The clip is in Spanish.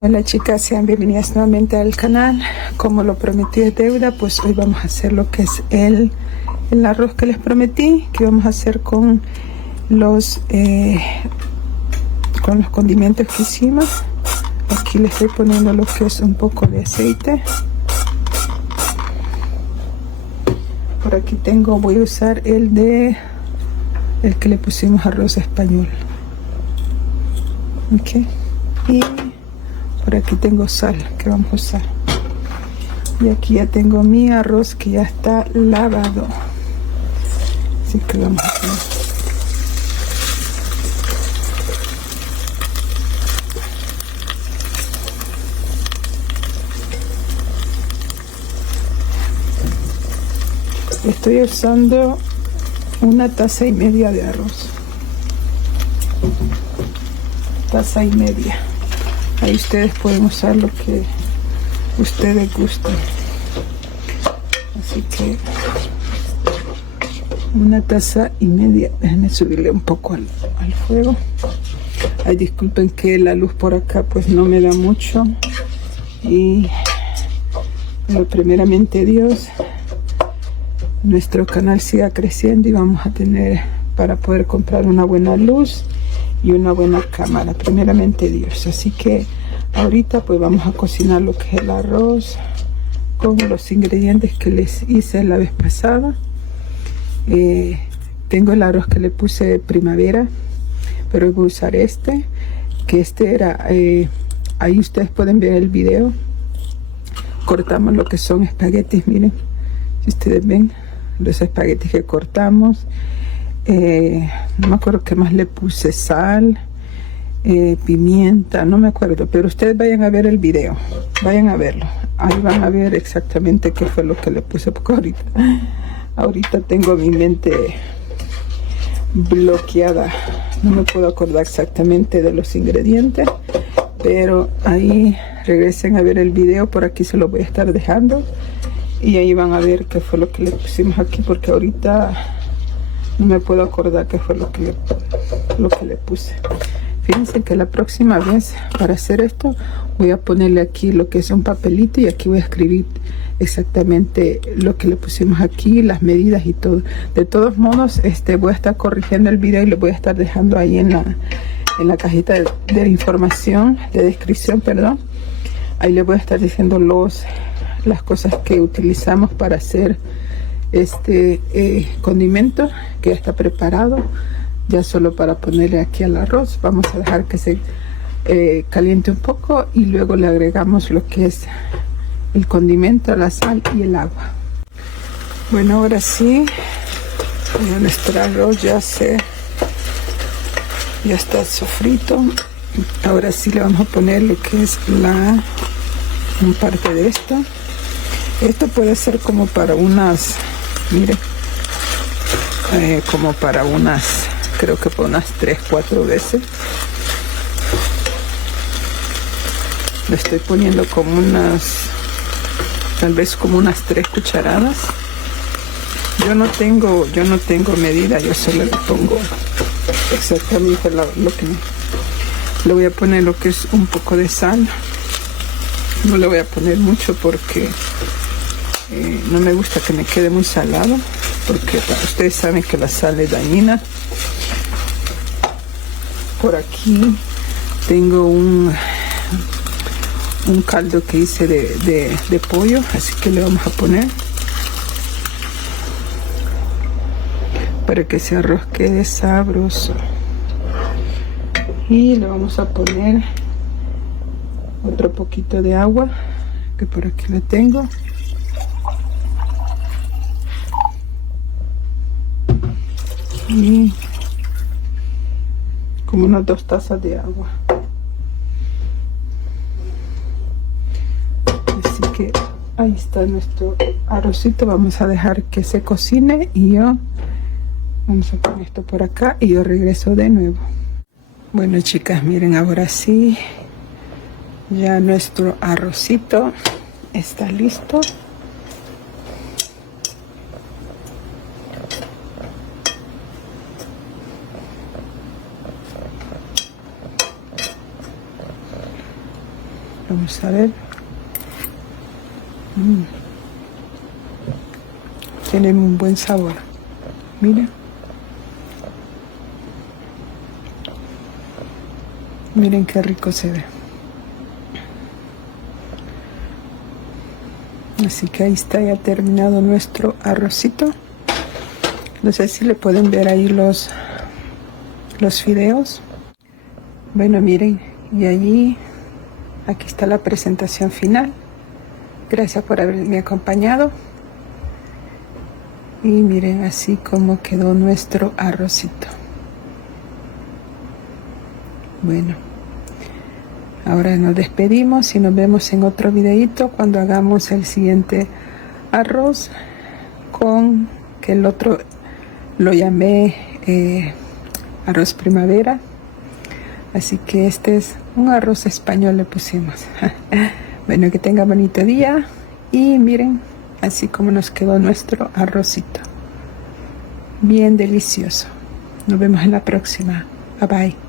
Hola chicas, sean bienvenidas nuevamente al canal. Como lo prometí es deuda, pues hoy vamos a hacer lo que es el arroz que les prometí, que vamos a hacer con los condimentos que hicimos. Aquí le estoy poniendo lo que es un poco de aceite. Por aquí voy a usar el que le pusimos arroz español. Ok, y por aquí tengo sal que vamos a usar, y aquí ya tengo mi arroz que ya está lavado, así que vamos a poner. Estoy usando 1,5 tazas de arroz, 1,5 tazas. Ahí ustedes pueden usar lo que ustedes gusten. Así que 1,5 tazas. Déjenme subirle un poco al fuego. Ay, disculpen que la luz por acá pues no me da mucho. Pero primeramente Dios, nuestro canal siga creciendo y vamos a tener para poder comprar una buena luz y una buena cámara, primeramente Dios. Así que ahorita pues vamos a cocinar lo que es el arroz con los ingredientes que les hice la vez pasada. Tengo el arroz que le puse primavera, pero voy a usar que era ahí ustedes pueden ver el video. Cortamos lo que son espaguetis, miren, si ustedes ven los espaguetis que cortamos. No me acuerdo qué más le puse, sal, pimienta, no me acuerdo, pero ustedes vayan a ver el video, vayan a verlo, ahí van a ver exactamente qué fue lo que le puse, porque ahorita tengo mi mente bloqueada, no me puedo acordar exactamente de los ingredientes, pero ahí regresen a ver el video, por aquí se lo voy a estar dejando y ahí van a ver qué fue lo que le pusimos aquí, porque ahorita no me puedo acordar qué fue lo que le puse. Fíjense que la próxima vez para hacer esto voy a ponerle aquí lo que es un papelito y aquí voy a escribir exactamente lo que le pusimos aquí, las medidas y todo. De todos modos, voy a estar corrigiendo el video y lo voy a estar dejando ahí en la cajita de información, de descripción, perdón. Ahí le voy a estar diciendo las cosas que utilizamos para hacer condimento, que ya está preparado, ya solo para ponerle aquí al arroz. Vamos a dejar que se caliente un poco y luego le agregamos lo que es el condimento, la sal y el agua. Bueno, ahora sí, nuestro arroz ya está sofrito. Ahora sí le vamos a poner lo que es un parte de esto. Esto puede ser como para unas, mire, como para unas, creo que para unas 3-4 veces. Le estoy poniendo como tal vez como unas 3 cucharadas. Yo no tengo medida, yo solo le pongo exactamente lo que le voy a poner, lo que es un poco de sal. No le voy a poner mucho porque no me gusta que me quede muy salado, porque ustedes saben que la sal es dañina. Por aquí tengo un caldo que hice de pollo, así que le vamos a poner para que ese arroz quede sabroso. Y le vamos a poner otro poquito de agua, que por aquí la tengo. Y como unas 2 tazas de agua. Así que ahí está nuestro arrocito. Vamos a dejar que se cocine y vamos a poner esto por acá y yo regreso de nuevo. Bueno chicas, miren, ahora sí ya nuestro arrocito está listo. Vamos a ver. Tienen un buen sabor. Miren. Miren qué rico se ve. Así que ahí está ya terminado nuestro arrocito. No sé si le pueden ver ahí los fideos. Bueno, miren, y allí, aquí está la presentación final. Gracias por haberme acompañado. Y miren así como quedó nuestro arrocito. Bueno, ahora nos despedimos y nos vemos en otro videito cuando hagamos el siguiente arroz, con que el otro lo llamé arroz primavera. Así que este es un arroz español, le pusimos. Bueno, que tenga bonito día. Y miren así como nos quedó nuestro arrocito. Bien delicioso. Nos vemos en la próxima. Bye bye.